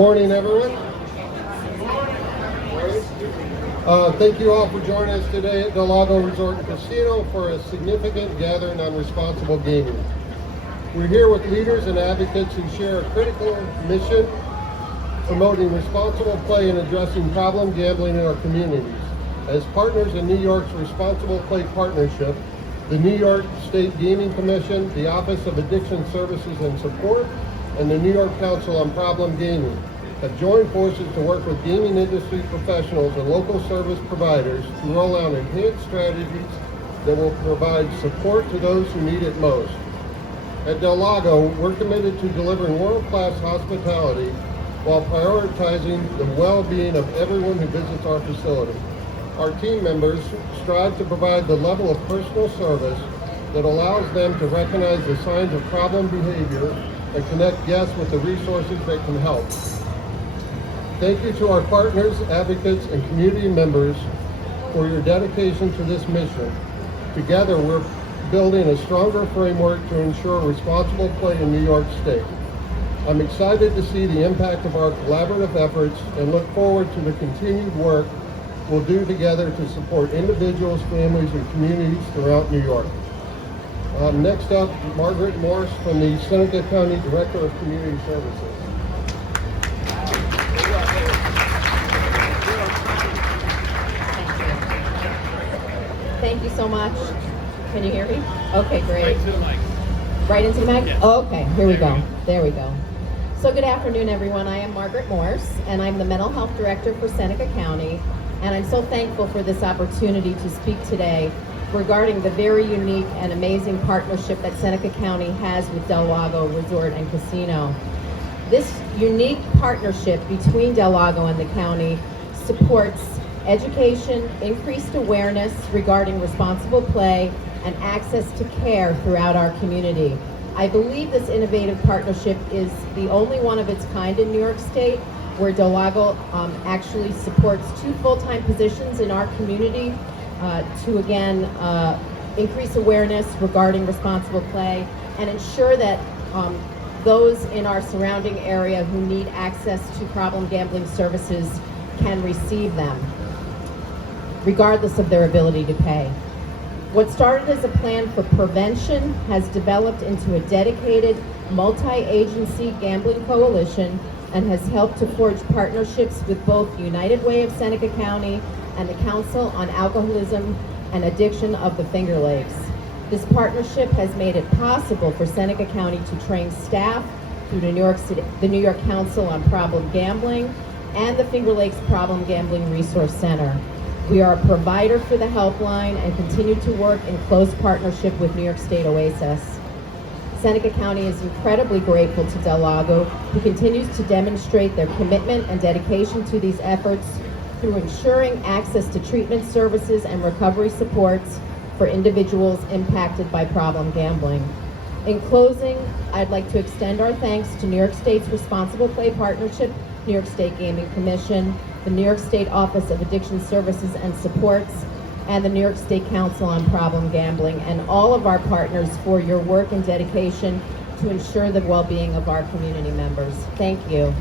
Morning, everyone. Thank you all for joining us today at the Lago Resort Casino for a significant gathering on responsible gaming. We're here with leaders and advocates who share a critical mission, promoting responsible play and addressing problem gambling in our communities. As partners in New York's Responsible Play Partnership, the New York State Gaming Commission, the Office of Addiction Services and Support, and the New York Council on Problem Gaming have joined forces to work with gaming industry professionals and local service providers to roll out enhanced strategies that will provide support to those who need it most. At Del Lago, we're committed to delivering world-class hospitality while prioritizing the well-being of everyone who visits our facility. Our team members strive to provide the level of personal service that allows them to recognize the signs of problem behavior and connect guests with the resources that can help. Thank you to our partners, advocates, and community members for your dedication to this mission. Together, we're building a stronger framework to ensure responsible play in New York State. I'm excited to see the impact of our collaborative efforts and look forward to the continued work we'll do together to support individuals, families, and communities throughout New York. Next up, Margaret Moriarty from the Seneca County Director of Community Services. Thank you so much. Can you hear me? Okay, great. Right to the mic. Right into the mic? Yes. Okay, here we There go. you go. There we go. So good afternoon, everyone. I am Margaret Moriarty, and I'm the Mental Health Director for Seneca County, and I'm so thankful for this opportunity to speak today regarding the very unique and amazing partnership that Seneca County has with Del Lago Resort and Casino. This unique partnership between Del Lago and the county supports education, increased awareness regarding responsible play, and access to care throughout our community. I believe this innovative partnership is the only one of its kind in New York State, where Del Lago actually supports 2 full-time positions in our community to again increase awareness regarding responsible play and ensure that those in our surrounding area who need access to problem gambling services can receive them, regardless of their ability to pay. What started as a plan for prevention has developed into a dedicated multi-agency gambling coalition and has helped to forge partnerships with both the United Way of Seneca County and the Council on Alcoholism and Addiction of the Finger Lakes. This partnership has made it possible for Seneca County to train staff through the New York Council on Problem Gambling and the Finger Lakes Problem Gambling Resource Center. We are a provider for the helpline and continue to work in close partnership with New York State OASAS. Seneca County is incredibly grateful to Del Lago, who continues to demonstrate their commitment and dedication to these efforts through ensuring access to treatment services and recovery supports for individuals impacted by problem gambling. In closing, I'd like to extend our thanks to New York State's Responsible Play Partnership, New York State Gaming Commission, the New York State Office of Addiction Services and Supports, and the New York State Council on Problem Gambling, and all of our partners for your work and dedication to ensure the well-being of our community members. Thank you.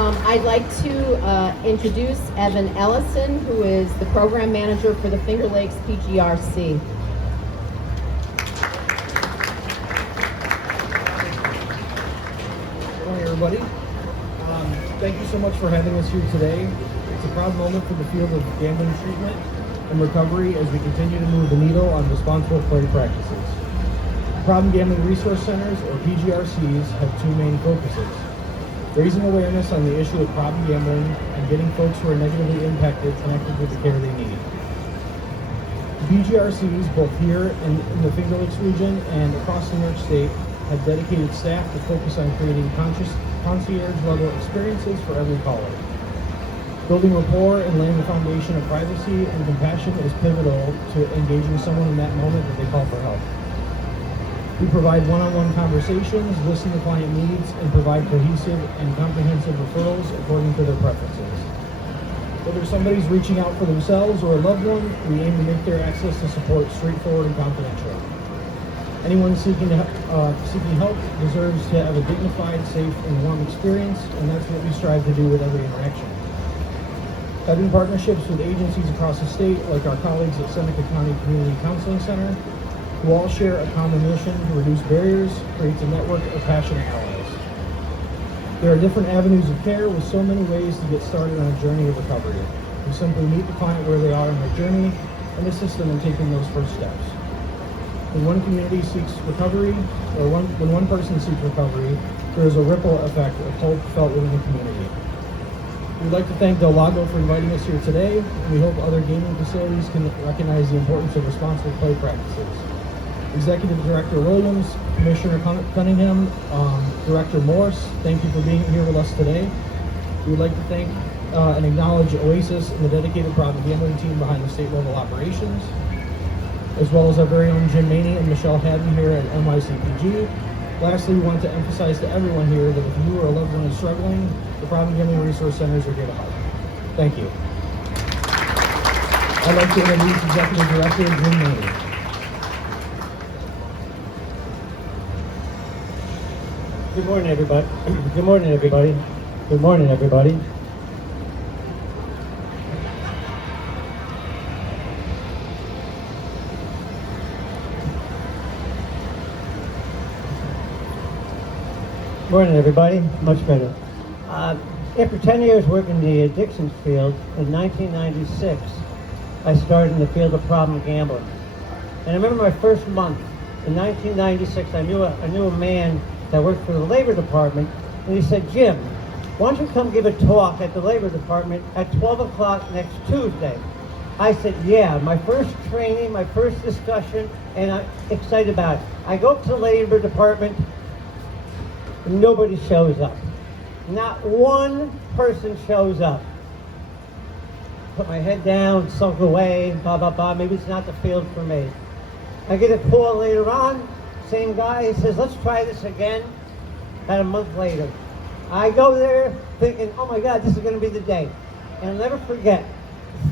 I'd like to introduce Evan Ellison, who is the Program Manager for the Finger Lakes PGRC. Everybody. Thank you so much for having us here today. It's a proud moment for the field of gambling treatment and recovery as we continue to move the needle on responsible play practices. Problem Gambling Resource Centers, or PGRCs, have 2 main focuses: raising awareness on the issue of problem gambling and getting folks who are negatively impacted connected with the care they need. PGRCs, both here in the Finger Lakes region and across New York State, have dedicated staff to focus on creating concierge-level experiences for every caller. Building rapport and laying the foundation of privacy and compassion is pivotal to engaging someone in that moment that they call for help. We provide one-on-one conversations, listen to client needs, and provide cohesive and comprehensive referrals according to their preferences. Whether somebody's reaching out for themselves or a loved one, we aim to make their access to support straightforward and confidential. Anyone seeking help deserves to have a dignified, safe, and warm experience, and that's what we strive to do with every interaction. Having partnerships with agencies across the state, like our colleagues at Seneca County Community Counseling Center, who all share a common mission to reduce barriers, creates a network of passionate allies. There are different avenues of care with so many ways to get started on a journey of recovery. We simply meet the client where they are on their journey and assist them in taking those first steps. When one community seeks recovery, or when one person seeks recovery, there is a ripple effect of hope felt within the community. We'd like to thank Del Lago for inviting us here today, and we hope other gaming facilities can recognize the importance of responsible play practices. Executive Director Williams, Commissioner Cunningham, Director Morse, thank you for being here with us today. We would like to thank and acknowledge OASAS and the dedicated problem gambling team behind the state level operations, as well as our very own Jim Maney and Michelle Haddon here at NYCPG. Lastly, we want to emphasize to everyone here that if you or a loved one is struggling, the Problem Gambling Resource Centers are here to help. Thank you. I'd like to introduce Executive Director Jim Maney. Good morning, everybody. Good morning, everybody. Good morning, everybody. Morning, everybody. Much better. After 10 years working in the addictions field, in 1996, I started in the field of problem gambling. And I remember my first month in 1996. I knew a man that worked for the Labor Department, and he said, "Jim, why don't you come give a talk at the Labor Department at 12 o'clock next Tuesday?" I said, "Yeah, my first training, my first discussion, and I'm excited about it." I go up to the Labor Department, and nobody shows up. Not one person shows up. Put my head down, sulk away, blah, blah, blah. Maybe it's not the field for me. I get a call later on, same guy, he says, "Let's try this again." About a month later. I go there thinking, oh my God, this is gonna be the day. And I'll never forget,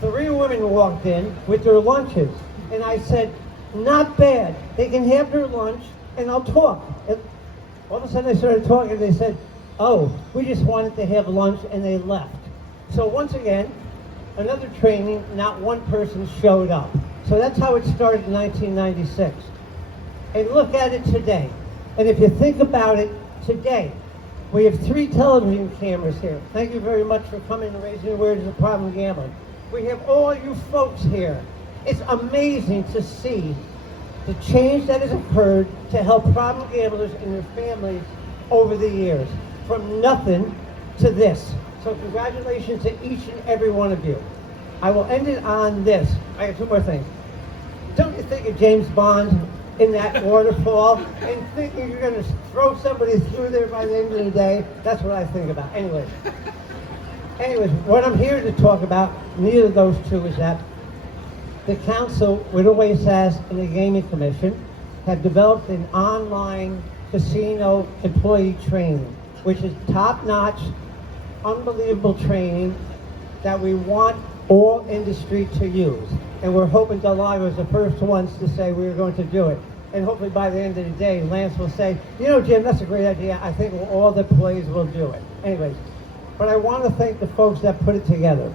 3 women walked in with their lunches. And I said, not bad. They can have their lunch and I'll talk. And all of a sudden they started talking. They said, "Oh, we just wanted to have lunch," and they left. So once again, another training, not one person showed up. So that's how it started in 1996. And look at it today. And if you think about it today, we have 3 television cameras here. Thank you very much for coming and raising awareness of problem gambling. We have all you folks here. It's amazing to see the change that has occurred to help problem gamblers and their families over the years. From nothing to this. So congratulations to each and every one of you. I will end it on this. I have 2 more things. Don't you think of James Bond in that waterfall and thinking you're going to throw somebody through there by the end of the day? That's what I think about. Anyways, what I'm here to talk about, neither of those 2, is that the council with OASAS and the Gaming Commission have developed an online casino employee training, which is top-notch, unbelievable training that we want all industry to use. And we're hoping Del Lago is the first ones to say we're going to do it. And hopefully by the end of the day, Lance will say, "You know, Jim, that's a great idea. I think all the employees will do it." Anyways, but I want to thank the folks that put it together.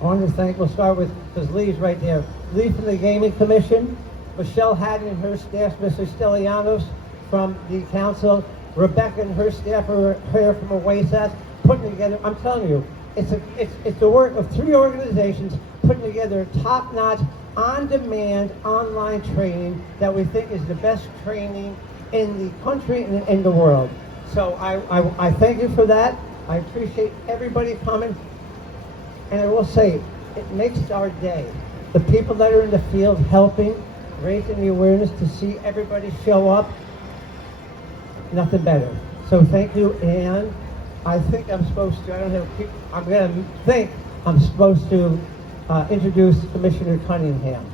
I want to thank, we'll start with, because Lee's right there, Lee from the Gaming Commission, Michelle Haddon and her staff, Mr. Stelianos from the council, Rebecca and her staff are here from OASAS, putting together, I'm telling you, it's the work of 3 organizations putting together top-notch, on-demand, online training that we think is the best training in the country and in the world. So I thank you for that. I appreciate everybody coming. And I will say, it makes our day. The people that are in the field helping, raising the awareness to see everybody show up, nothing better. So thank you, and I think I'm supposed to, I'm supposed to introduce Commissioner Cunningham.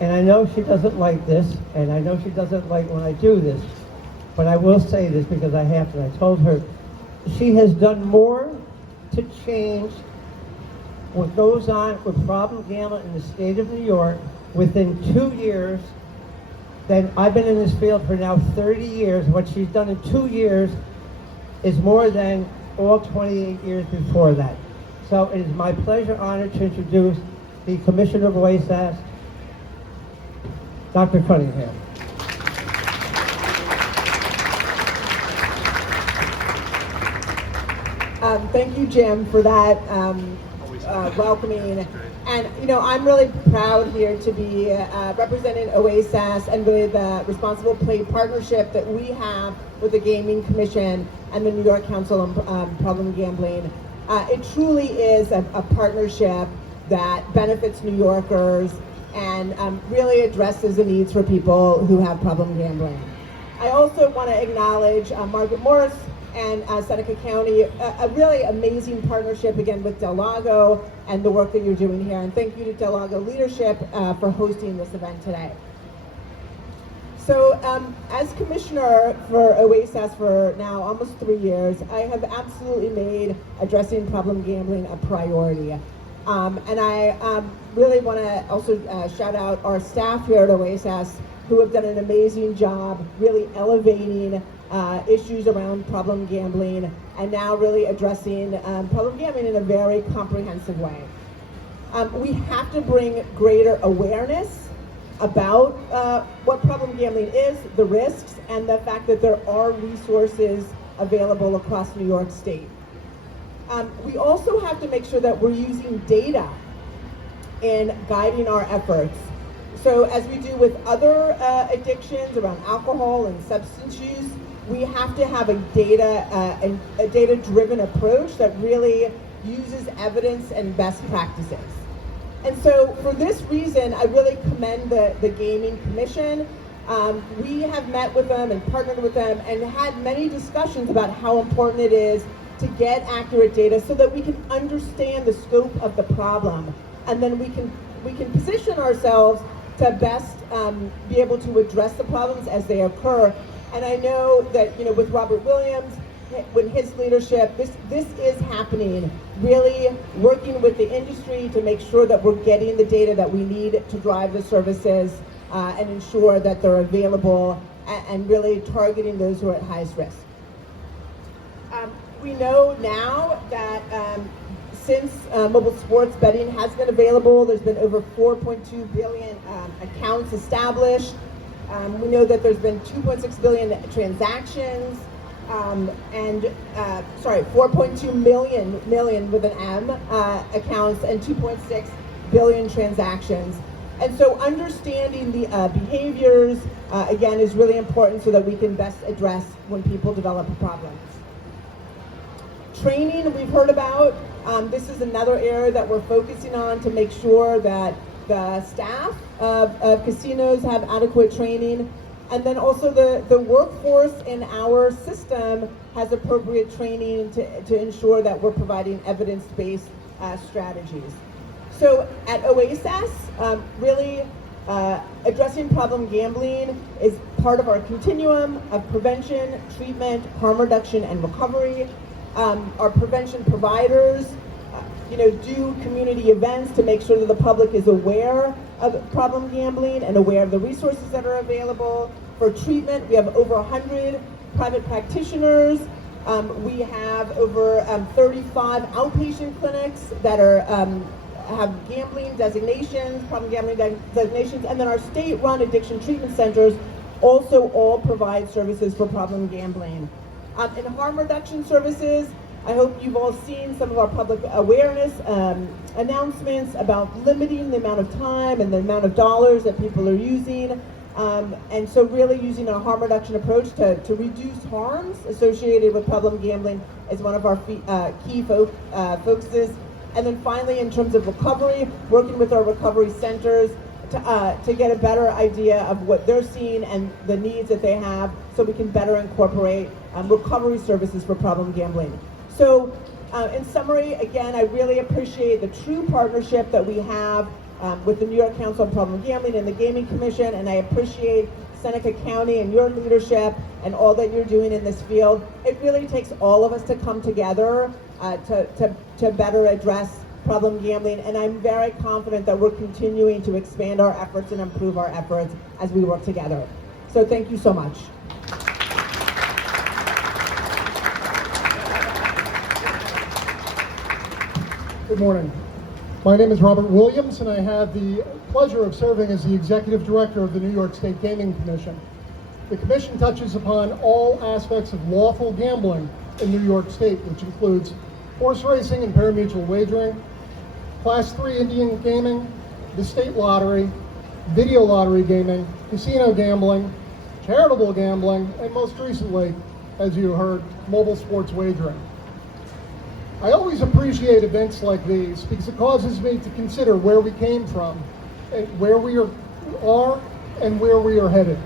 And I know she doesn't like this, and I know she doesn't like when I do this, but I will say this because I have to. I told her she has done more to change what goes on with problem gambling in the state of New York within 2 years then I've been in this field for now 30 years. What she's done in 2 years is more than all 28 years before that. So it is my pleasure, honor to introduce the Commissioner of OASAS, Dr. Cunningham. Thank you, Jim, for that welcoming. And, you know, I'm really proud here to be representing OASAS and really the responsible play partnership that we have with the Gaming Commission and the New York Council on Problem Gambling. It truly is a partnership that benefits New Yorkers and really addresses the needs for people who have problem gambling. I also want to acknowledge Margaret Morris and Seneca County, a really amazing partnership again with Del Lago and the work that you're doing here. And thank you to Del Lago leadership for hosting this event today. So as commissioner for OASAS for now almost 3 years, I have absolutely made addressing problem gambling a priority. And I really want to also shout out our staff here at OASAS who have done an amazing job really elevating issues around problem gambling and now really addressing problem gambling in a very comprehensive way. We have to bring greater awareness about what problem gambling is, the risks, and the fact that there are resources available across New York State. We also have to make sure that we're using data in guiding our efforts. So as we do with other addictions around alcohol and substance use, we have to have a data-driven approach that really uses evidence and best practices. And so for this reason, I really commend the Gaming Commission. We have met with them and partnered with them and had many discussions about how important it is to get accurate data so that we can understand the scope of the problem. And then we can position ourselves to best be able to address the problems as they occur. And I know that, you know, with Robert Williams, with his leadership, this is happening, really working with the industry to make sure that we're getting the data that we need to drive the services and ensure that they're available and really targeting those who are at highest risk. We know now that since mobile sports betting has been available, there's been over 4.2 billion accounts established. We know that there's been 2.6 billion transactions, 4.2 million with an M accounts and 2.6 billion transactions. And so understanding the behaviors, again, is really important so that we can best address when people develop problems. Training we've heard about. This is another area that we're focusing on to make sure that the staff of casinos have adequate training, and then also the workforce in our system has appropriate training to ensure that we're providing evidence-based strategies. So at OASAS, really addressing problem gambling is part of our continuum of prevention, treatment, harm reduction, and recovery. Our prevention providers do community events to make sure that the public is aware of problem gambling and aware of the resources that are available. For treatment, we have over 100 private practitioners. We have over 35 outpatient clinics that are have gambling designations, problem gambling designations, and then our state-run addiction treatment centers also all provide services for problem gambling. In harm reduction services, I hope you've all seen some of our public awareness announcements about limiting the amount of time and the amount of dollars that people are using. And so really using a harm reduction approach to reduce harms associated with problem gambling is one of our key focuses. And then finally, in terms of recovery, working with our recovery centers to get a better idea of what they're seeing and the needs that they have so we can better incorporate recovery services for problem gambling. So in summary, again, I really appreciate the true partnership that we have with the New York Council on Problem Gambling and the Gaming Commission, and I appreciate Seneca County and your leadership and all that you're doing in this field. It really takes all of us to come together to better address problem gambling, and I'm very confident that we're continuing to expand our efforts and improve our efforts as we work together. So thank you so much. Good morning. My name is Robert Williams, and I have the pleasure of serving as the Executive Director of the New York State Gaming Commission. The Commission touches upon all aspects of lawful gambling in New York State, which includes horse racing and pari-mutuel wagering, Class 3 Indian gaming, the state lottery, video lottery gaming, casino gambling, charitable gambling, and most recently, as you heard, mobile sports wagering. I always appreciate events like these because it causes me to consider where we came from, and where we are and where we are headed.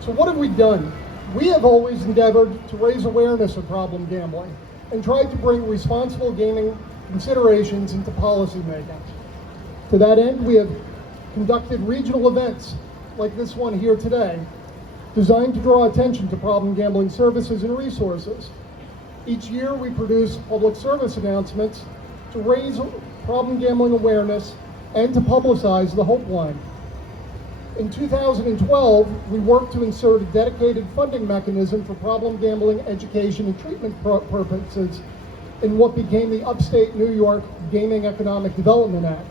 So what have we done? We have always endeavored to raise awareness of problem gambling and tried to bring responsible gaming considerations into policy making. To that end, we have conducted regional events like this one here today, designed to draw attention to problem gambling services and resources. Each year we produce public service announcements to raise problem gambling awareness and to publicize the Hope Line. In 2012, we worked to insert a dedicated funding mechanism for problem gambling education and treatment purposes in what became the Upstate New York Gaming Economic Development Act.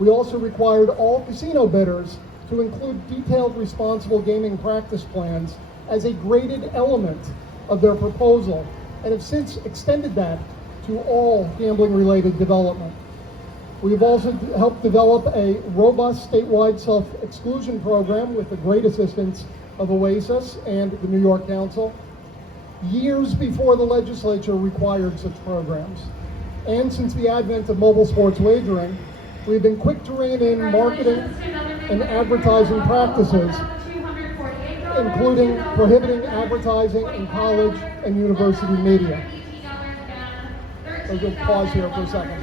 We also required all casino bidders to include detailed responsible gaming practice plans as a graded element of their proposal, and have since extended that to all gambling-related development. We have also helped develop a robust statewide self-exclusion program with the great assistance of OASAS and the New York Council, years before the legislature required such programs. And since the advent of mobile sports wagering, we've been quick to rein in marketing and advertising practices, including prohibiting advertising in college and university media. I'll just pause here for a second.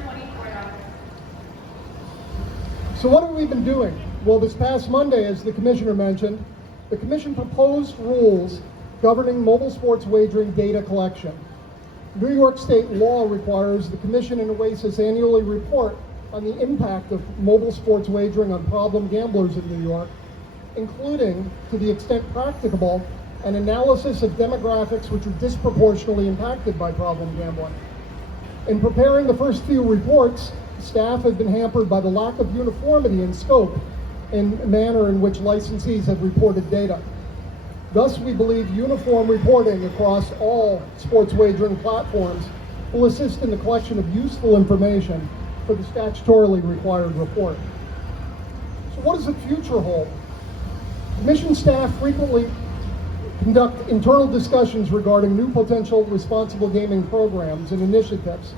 So what have we been doing? Well, this past Monday, as the Commissioner mentioned, the Commission proposed rules governing mobile sports wagering data collection. New York State law requires the Commission and OASAS annually report on the impact of mobile sports wagering on problem gamblers in New York, including, to the extent practicable, an analysis of demographics which are disproportionately impacted by problem gambling. In preparing the first few reports, staff have been hampered by the lack of uniformity in scope and manner in which licensees have reported data. Thus, we believe uniform reporting across all sports wagering platforms will assist in the collection of useful information for the statutorily required report. So what does the future hold? Commission staff frequently conduct internal discussions regarding new potential responsible gaming programs and initiatives.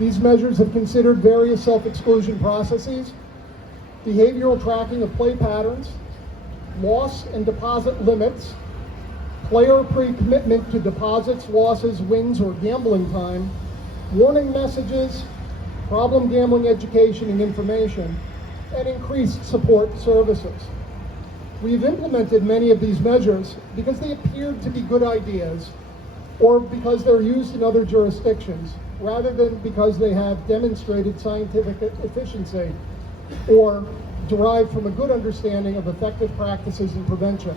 These measures have considered various self-exclusion processes, behavioral tracking of play patterns, loss and deposit limits, player pre-commitment to deposits, losses, wins, or gambling time, warning messages, problem gambling education and information, and increased support services. We've implemented many of these measures because they appeared to be good ideas or because they're used in other jurisdictions, rather than because they have demonstrated scientific efficiency or derived from a good understanding of effective practices and prevention.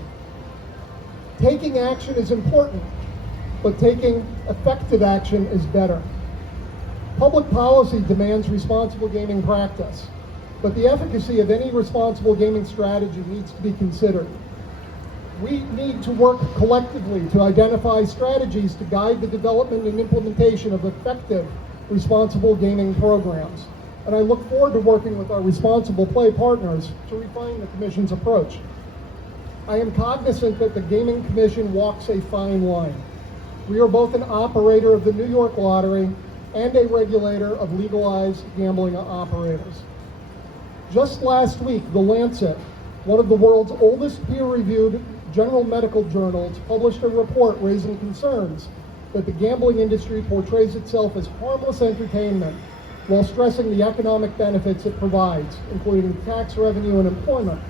Taking action is important, but taking effective action is better. Public policy demands responsible gaming practice, but the efficacy of any responsible gaming strategy needs to be considered. We need to work collectively to identify strategies to guide the development and implementation of effective responsible gaming programs. And I look forward to working with our responsible play partners to refine the Commission's approach. I am cognizant that the Gaming Commission walks a fine line. We are both an operator of the New York Lottery and a regulator of legalized gambling operators. Just last week, The Lancet, one of the world's oldest peer-reviewed general medical journals, published a report raising concerns that the gambling industry portrays itself as harmless entertainment while stressing the economic benefits it provides, including tax revenue and employment.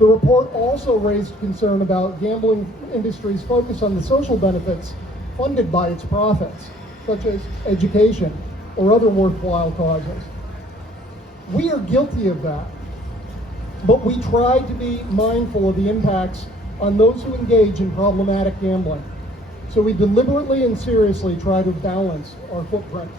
The report also raised concern about gambling industry's focus on the social benefits funded by its profits, such as education or other worthwhile causes. We are guilty of that. but we try to be mindful of the impacts on those who engage in problematic gambling. So we deliberately and seriously try to balance our footprint.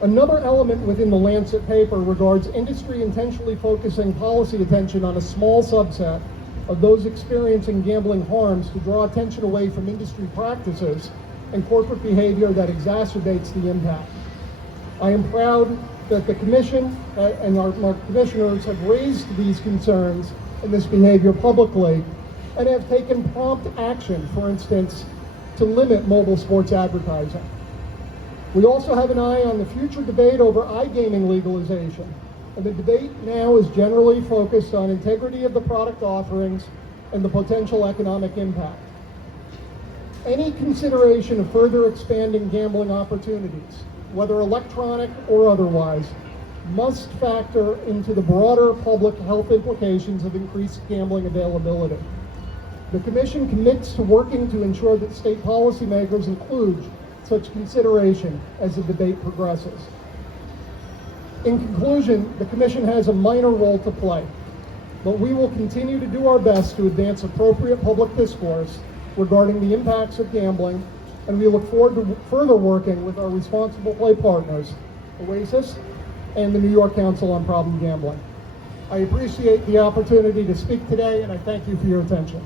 Another element within the Lancet paper regards industry intentionally focusing policy attention on a small subset of those experiencing gambling harms to draw attention away from industry practices and corporate behavior that exacerbates the impact. I am proud that the Commission and our commissioners have raised these concerns and this behavior publicly and have taken prompt action, for instance, to limit mobile sports advertising. We also have an eye on the future debate over iGaming legalization, and the debate now is generally focused on integrity of the product offerings and the potential economic impact. Any consideration of further expanding gambling opportunities, whether electronic or otherwise, must factor into the broader public health implications of increased gambling availability. The Commission commits to working to ensure that state policymakers include such consideration as the debate progresses. In conclusion, the Commission has a minor role to play, but we will continue to do our best to advance appropriate public discourse regarding the impacts of gambling, and we look forward to further working with our responsible play partners, OASAS and the New York Council on Problem Gambling. I appreciate the opportunity to speak today, and I thank you for your attention.